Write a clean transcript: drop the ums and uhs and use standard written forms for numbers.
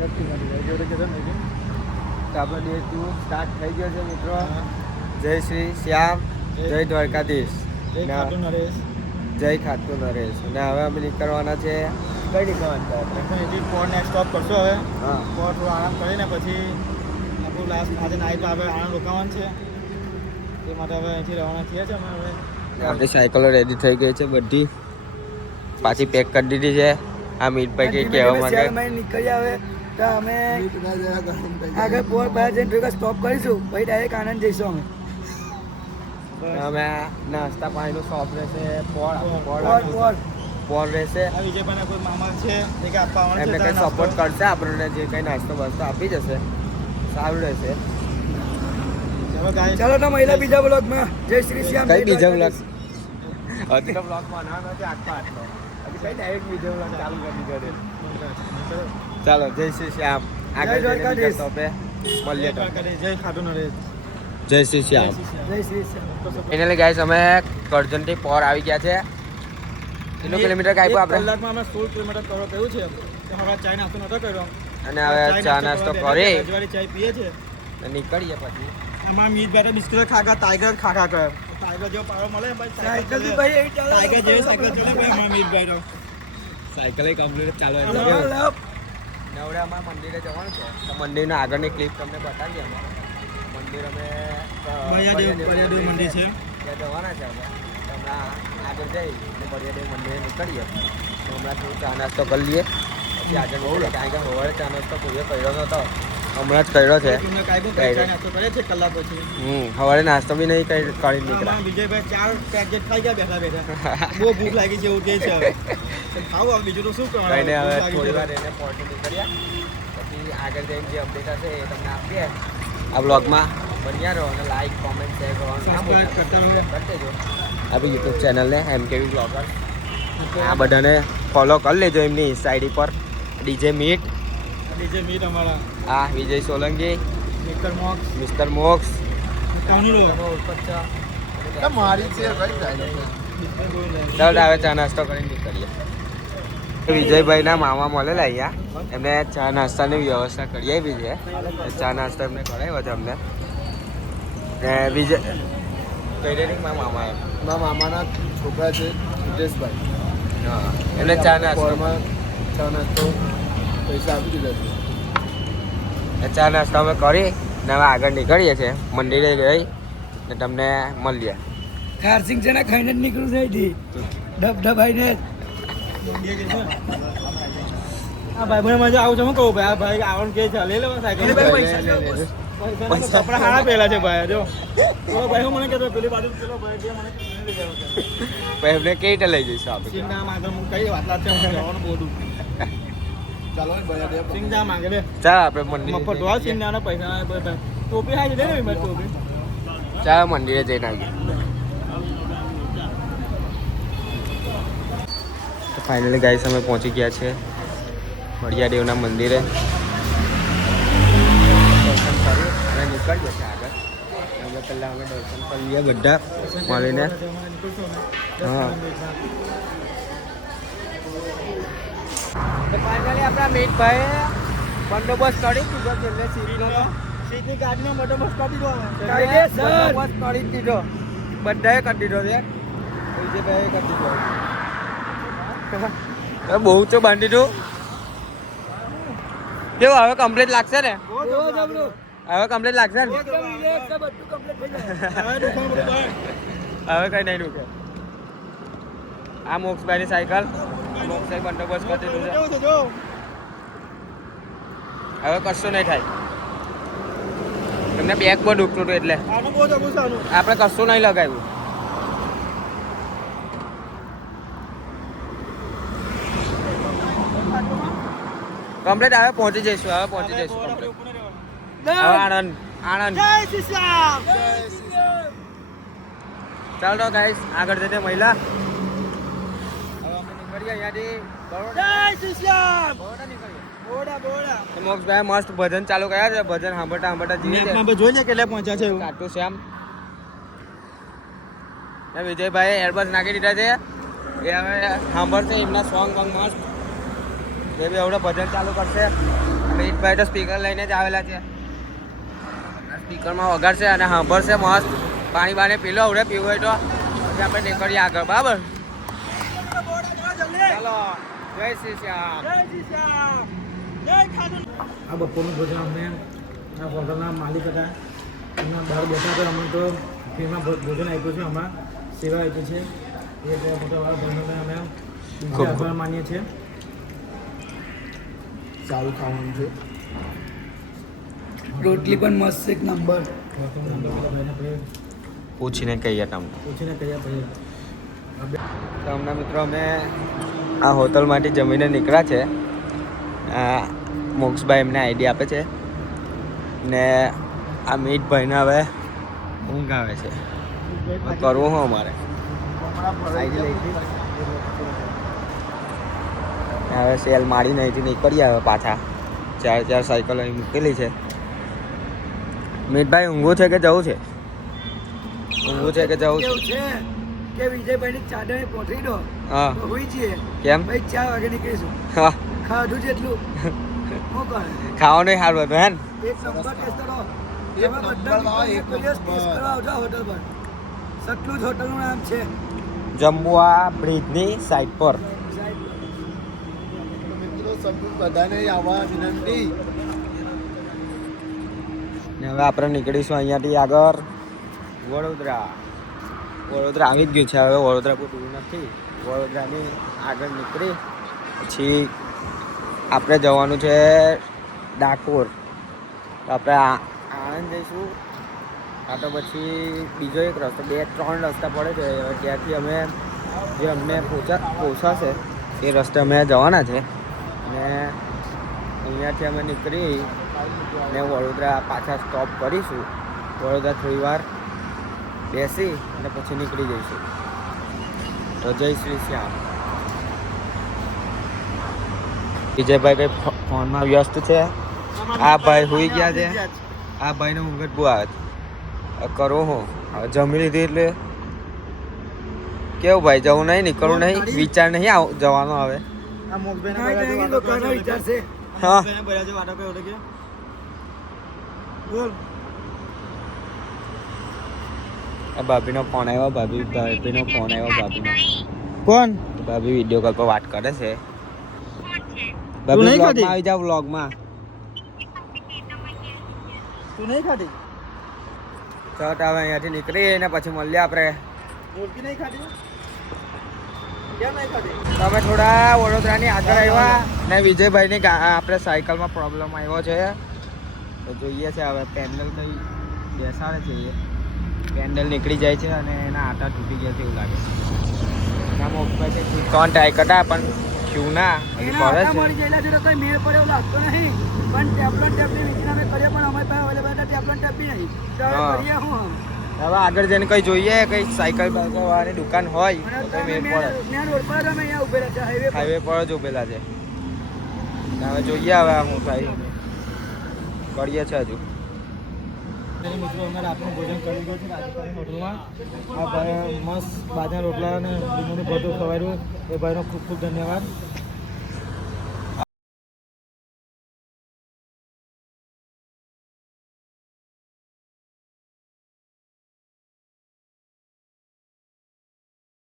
તો આપણો day 2 start થઈ ગયો છે મિત્રો. જય શ્રી શ્યામ, જય દ્વારકાધીશ, જય ખાટુ નરેશ. અને હવે અમે નીકળવાના છે. કઈ નીકળવાના છે આપણે? પોર નેક્સ્ટ સ્ટોપ કરશો હવે. હા, પોર થોડો આરામ કરીને પછી આપણું લાસ્ટ આજે નાઇટ આવે આણંદ રોકાવાનું છે. તે માટે હવે અહીંથી રવાના થયા છે અમે હવે. આપણી સાયકલો રેડી થઈ ગઈ છે બધી, પાછી પેક કરી દીધી છે. આ મીટભાઈ કઈ કહેવા માંગે? નીકળી આવે તો અમે આગળ પોર બહાર જઈને ભેગા સ્ટોપ કરીશું, પછી ડાયરેક્ટ આણંદ જઈશું અમે. અમે નાસ્તા પાણીનું શોપ રહેશે, પોર રહેશે. આ વિજયભાઈના કોઈ મામા છે તે કે આપવા આવવાના એમને છે, કંઈ સપોર્ટ કરશે, આપણને જે કંઈ નાસ્તો બાસ્તો આપી જશે, સારું રહેશે. ચાલો તો મહિલા બીજા બ્લોગમાં. જય શ્રી શ્યામ. કઈ બીજા બ્લોગ? હજી તો બ્લોગ બનાવવાનો છે આખો આટલો. હજી કઈ ડાયરેક્ટ બીજો બ્લોગ ચાલુ કરી દીધો. ચાલો, જય શ્રી શ્યામ. આગળ જઈને ટોપે મળીએ. જય ખાટુ નરેશ. જય શ્રી શ્યામ. જય શ્રી શ્યામ. ફાઇનલી ગાઈસ અમે કરજણથી પોર આવી ગયા છે. કેટલું કિલોમીટર કાપ્યું આપણે? કલાકમાં અમે 16 કિલોમીટર કવર કર્યું છે. તો હવે ચા નાસ્તો નતો કર્યો અને હવે ચા નાસ્તો કરી રજવાડી ચા પીએ છે. નીકળીએ પછી. અમારા મીતભાઈ બિસ્કિટ ખાખા ટાઈગર ખાખા કરે. ટાઈગર જેવો પારો મળે ભાઈ સાયકલ બી ભાઈ એવી ચાલે. ટાઈગર જેવી સાયકલ ચલે ભાઈ અમારા મીતભાઈ નો. સાયકલ કમ્પ્લીટ ચાલુ. નવડે અમારા મંદિરે જવાનું છે. તો મંદિરના આગળની ક્લિપ તમને બતાવીએ. અમે મંદિર અમે બળિયાદેવ મંદિર છે ત્યાં જવાના છે. અમે તો હમણાં આગળ જઈ બળિયાદેવ મંદિરે નીકળીએ. તો હમણાં થોડું ચા નાસ્તો કરી લઈએ, પછી આગળ બહુ કારણ કે સવારે ચા નાસ્તો કોઈએ કર્યો નહોતો, હમણાં જ કર્યો છે. કલાક પછી સવારે નાસ્તો બી નહીં કરી નીકળ્યા. વિજયભાઈ 4 પેકેટ ખાઈ ગયા બેઠા બેઠા. બહુ ભૂખ લાગી છે એવું કહે છે. હવે ખાવું હવે બીજું તો શું કરવાનું. કહીને હવે થોડી વાર એને પોર્ટે નીકળ્યા, પછી આગળ જઈને જે અપડેટ હશે એ તમને આપીએ. આ બ્લોગમાં બન્યા રહો અને લાઈક કોમેન્ટ શેર કરવાનું કરી દેજો. આપણી યુટ્યુબ ચેનલને MKV બ્લોગર આ બધાને ફોલો કરી લેજો. એમની ઇન્સ્ટા ID પર ડીજે મીટ અમારા આ વિજય સોલંકી, મિસ્ટર મોક્સ ચાલો હવે ચા નાસ્તો કરીને નીકળીએ. વિજયભાઈના મામા મળેલા અહીંયા, એમને ચા નાસ્તાની વ્યવસ્થા કરી આપી છે. ચા નાસ્તો એમને કરાવ્યો છે અમને. ને વિજય કઈ મામા એમ મામાના છોકરા છે હિતેશભાઈ. હા, એમને ચા નાસ્તો પૈસા આપી દીધા છે. ચા નાસ્તો અમે કરી ને હવે આગળ નીકળીએ છીએ. મંદિરે ગઈ ને તમને મળીએ. ખારસિંગ છે ને ખાઈને જ નીકળું છે. ડબાઈને આ ભાઈ મને મજા આવું છે. હું કહું ભાઈ આ ભાઈ આવવાનું કે છે લઈ લેવા સાયકલ. પૈસા કપડા હારા પહેલા છે ભાઈ. જો ભાઈ હું મને કહેતો પેલી બાજુ પેલો ભાઈ જે મને લઈ ગયો છે. એમને કઈ રીતે લઈ જઈશું આપણે? સિંગના માંગે હું કઈ વાત છે જવાનું બોલું. ચાલો સિંગના માંગે લે. ચાલ આપણે મંદિર મફત વા સિંગના પૈસા ટોપી હાઈ દે ને મારી ટોપી. ચાલ મંદિરે જઈને આવીએ. તો ફાઇનલી ગાઈસ અમે પહોંચી ગયા છે બળિયાદેવના મંદિરે. દર્શન કરી અને નીકળીએ છીએ આગળ. અમે પહેલાં અમે દર્શન કરી લઈએ બધા મળીને. હા, તો ફાઇનલી આપણા મીતભાઈ બંદોબસ્ત કરી દીધો છે. એટલે સીટની ગાડીનો બંદોબસ્ત કરી દીધો. બંદોબસ્ત કરી દીધો, બધાએ કરી દીધો છે. વિજયભાઈએ કરી દીધો. બહુ તો બાંધી દીધું. કેવું હવે કમ્પ્લીટ લાગશે ને? હવે કમ્પ્લીટ લાગશે ને? હવે કઈ નહીં દુખે. આ મોક્ષભાઈની સાયકલ મોક્ષભાઈ બંદોબસ્ત કરી દીધું છે. હવે કશું નહીં થાય. એમને બેગ બહુ દુખતું હતું એટલે આપણે કશું નહીં લગાવ્યું. કમ્પ્લીટ હવે પહોંચી જઈશું. હવે પહોંચી જઈશું હવે આણંદ. ચાલો તો ગાઈસ આગળ જઈને મહિલા હવે અમે નીકળીએ અહીંયાથી. મોક્ષભાઈ મસ્ત ભજન ચાલુ કર્યા છે. ભજન સાંભળતા જીવે છે. જોઈ લે કેટલે પહોંચ્યા છે. ખાટુ શ્યામ વિજયભાઈ એરબસ નાખી દીધા છે. એ હવે સાંભળશે એમના સોંગ મસ્ત. એ બી હવે ભજન ચાલુ કરશે. અમિતભાઈ તો સ્પીકર લઈને જ આવેલા છે. સ્પીકરમાં વગાડશે અને સાંભળશે મસ્ત. પાણી બાને પીલો આવડે પીવું હોય તો પછી આપણે નીકળીએ આગળ. બરાબર, ચાલો. જય શ્રી શ્યામ. આ બપોરનું ભોજન અમને આ હોટલના માલિક હતા એમના બહાર બેઠા હતા. અમને તો ફ્રીમાં ભોજન આપ્યું છે, હમણાં સેવા આપી છે. એ મોટાવાળા ભાઈઓને અમે ખૂબ આભાર માનીએ છીએ. સારું ખાવાનું છે. રોટલી પણ મસ્ત એક નંબર. પૂછીને કહીએ તમને. પૂછીને કહીએ ભાઈ. તો હમણાં મિત્રો અમે આ હોટલમાંથી જમીને નીકળ્યા છે. મોક્ષભાઈ એમને આઈડિયા આપે છે ને આ મીતભાઈને હવે ઊંઘ આવે છે. કરવું હું અમારે હવે સેલ મારીને અહીંથી નીકળીએ હવે પાછા. 4 સાયકલ અહીં મૂકેલી છે. મીતભાઈ ઊંઘવું છે કે જવું છે? ઊંઘવું છે કે જવું છે? કેવું છે કે વિજયભાઈની ચાદરે પહોંચી દો હા. તો હોઈ છીએ. કેમ? ભાઈ 4 વાગે નીકળીશું. હા, ખાધું જેટલું શું કરે ખાવાનું સારું હતું હે ને? એક નંબર ટેસ્ટ કરો. એમાં બધા એક દિવસ ટેસ્ટ કરવા આવજો હોટલ પર. સટલુજ હોટલનું નામ છે. જંબુઆ બ્રિજની સાઈડ પર. બધાને આવવા વિનંતી. ને હવે આપણે નીકળીશું અહીંયાથી આગળ વડોદરા. વડોદરા આવી જ ગયું છે. હવે વડોદરા કોઈ દૂર નથી. વડોદરાની આગળ નીકળી પછી આપણે જવાનું છે ડાકોર. તો આપણે આણંદ જઈશું. કાં તો પછી બીજો એક રસ્તો, 2-3 રસ્તા પડે છે. ત્યાંથી અમે જે અમને પોસાશે એ રસ્તે અમે જવાના છે. ને અહીંયાથી અમે નીકળી ને વડોદરા પાછા સ્ટોપ કરીશું. વડોદરા થોડી વાર બેસી અને પછી નીકળી જઈશું. તો જય શ્રી શ્યામ. વિજયભાઈ કંઈ ફોનમાં વ્યસ્ત છે. આ ભાઈ સુઈ ગયા છે. આ ભાઈને ઊંઘ જ બહુ આવે છે. કરવું હું હવે જમી લીધી એટલે કેવું ભાઈ, જવું નહીં, નીકળવું નહીં, વિચાર નહીં જવાનો હવે. આ મોક્ષભાઈને કાંઈ બોલાવજો, નહીં, લોકોનો વિચાર છે. હા, મોક્ષભાઈને બોલાવજો, વાતો કર્યો હતો કે બોલ. આ ભાભીનો ફોન આવ્યો. ભાભીનો ફોન આવ્યો. ભાભીનો કોણ? ભાભી વિડીયો કોલ પર વાત કરે છે. તું ભાભી નહીં ખાધી? વ્લોગમાં આવી જાવ. વ્લોગમાં તું નહીં ખાધી? ચટ હવે અહીંયાથી નીકળી ને પછી મળીએ આપણે. રોટલી નહીં ખાધી? કેમ નહીં ખાધી? તમે થોડા વડોદરાની આગળ આવ્યા ને વિજયભાઈની આપણે સાયકલમાં પ્રોબ્લેમ આવ્યો છે. તો જોઈએ છે હવે પેન્ડલ કંઈ બેસાડે છે. એ પેન્ડલ નીકળી જાય છે અને એના આટા તૂટી ગયા છે એવું લાગે છે. ના મોક્ષભાઈ કંઈ કોણ ટ્રાય કરતા પણ થયું ના, હજી એના કરે આટા છે. મળી ગયેલા છે તો કંઈ મેળ પડે એવું લાગતો નહીં. પણ ટેપલન ટેપની વીકીને અમે કરીએ પણ અમારી પાસે અવેલેબલ હતા ટેપલન ટેપ બી નહીં. તો હવે હા. કરીએ શું આમ? હવે આગળ જઈને કંઈ જોઈએ, કંઈ સાયકલ વાળાની દુકાન હોય અને તો કંઈ તમે મેળ પડે. મેન રોડ પર જ અમે અહીંયા ઉભેલા છે હાઈવે પર. હાઈવે પર જ ઉભેલા છે. હવે જોઈએ હવે હું થાય કરીએ છે હજુ. મિત્રો અમે રાતનું ભોજન કરી ગયો છે રાજસ્થાની હોટલમાં. આ ભાઈ મસ્ત બાજરા રોટલા અને લીંબુનું ભરતું ખવાયું. એ ભાઈનો ખૂબ ખૂબ ધન્યવાદ.